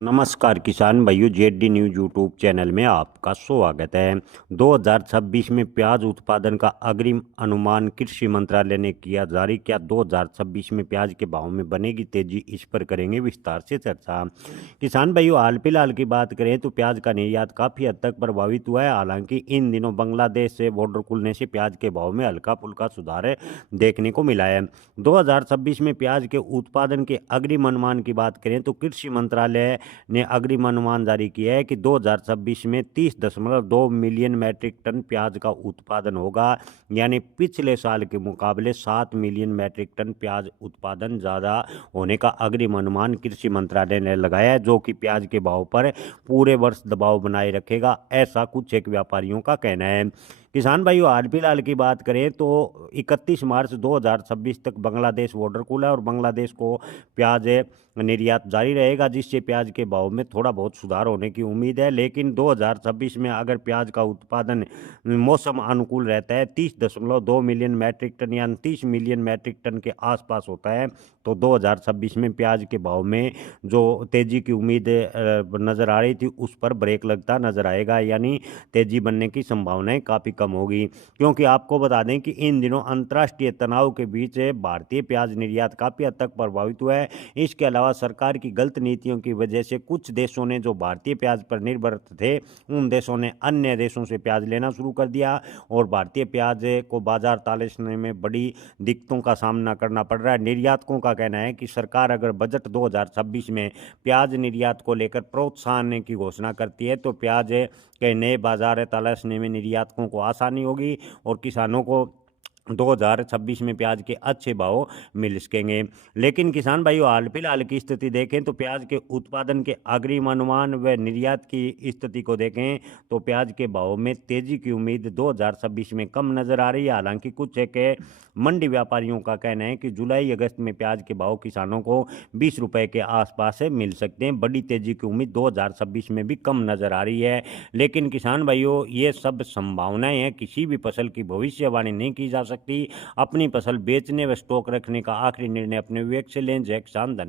नमस्कार किसान भाइयों, जेडी न्यूज यूट्यूब चैनल में आपका स्वागत है। 2026 में प्याज उत्पादन का अग्रिम अनुमान कृषि मंत्रालय ने किया जारी। क्या 2026 में प्याज के भाव में बनेगी तेजी, इस पर करेंगे विस्तार से चर्चा। किसान भाइयों, हाल फिलहाल की बात करें तो प्याज का निर्यात काफ़ी हद तक प्रभावित हुआ है। हालांकि इन दिनों बांग्लादेश से बॉर्डर खुलने से प्याज के भाव में हल्का फुल्का सुधार देखने को मिला है। 2026 में प्याज के उत्पादन के अग्रिम अनुमान की बात करें तो कृषि मंत्रालय ने अग्रिम अनुमान जारी किया है कि 2026 में 30.2 मिलियन मैट्रिक टन प्याज का उत्पादन होगा। यानी पिछले साल के मुकाबले 7 मिलियन मैट्रिक टन प्याज उत्पादन ज़्यादा होने का अग्रिम अनुमान कृषि मंत्रालय ने लगाया है, जो कि प्याज के भाव पर पूरे वर्ष दबाव बनाए रखेगा, ऐसा कुछ एक व्यापारियों का कहना है। किसान भाइयों, हाल फिलहाल की बात करें तो 31 मार्च 2026 तक बांग्लादेश बॉर्डर खुला और बांग्लादेश को प्याज निर्यात जारी रहेगा, जिससे प्याज के भाव में थोड़ा बहुत सुधार होने की उम्मीद है। लेकिन 2026 में अगर प्याज का उत्पादन मौसम अनुकूल रहता है, 30.2 मिलियन मैट्रिक टन या 30 मिलियन मैट्रिक टन के आसपास होता है, तो 2026 में प्याज के भाव में जो तेजी की उम्मीद नज़र आ रही थी, उस पर ब्रेक लगता नजर आएगा। यानी तेजी बनने की संभावनाएं काफ़ी कम होगी, क्योंकि आपको बता दें कि इन दिनों अंतर्राष्ट्रीय तनाव के बीच भारतीय प्याज निर्यात काफ़ी हद तक प्रभावित हुआ है। इसके अलावा सरकार की गलत नीतियों की वजह से कुछ देशों ने जो भारतीय प्याज पर निर्भर थे, उन देशों ने अन्य देशों से प्याज लेना शुरू कर दिया और भारतीय प्याज को बाजार तलाशने में बड़ी दिक्कतों का सामना करना पड़ रहा है। निर्यातकों का कहना है कि सरकार अगर बजट 2026 में प्याज निर्यात को लेकर प्रोत्साहन की घोषणा करती है तो प्याज के नए बाजार तलाशने में निर्यातकों को आसानी होगी और किसानों को 2026 में प्याज के अच्छे भाव मिल सकेंगे। लेकिन किसान भाइयों, हाल फिलहाल की स्थिति देखें तो प्याज के उत्पादन के अग्रिम अनुमान व निर्यात की स्थिति को देखें तो प्याज के भाव में तेजी की उम्मीद 2026 में कम नजर आ रही है। हालांकि कुछ एक मंडी व्यापारियों का कहना है कि जुलाई अगस्त में प्याज के भाव किसानों को 20 रुपये के आसपास से मिल सकते हैं। बड़ी तेजी की उम्मीद 2026 में भी कम नजर आ रही है। लेकिन किसान भाइयों, ये सब संभावनाएं हैं, किसी भी फसल की भविष्यवाणी नहीं की जा सकती। अपनी फसल बेचने व स्टॉक रखने का आखिरी निर्णय अपने विवेक से लें। जय किसान।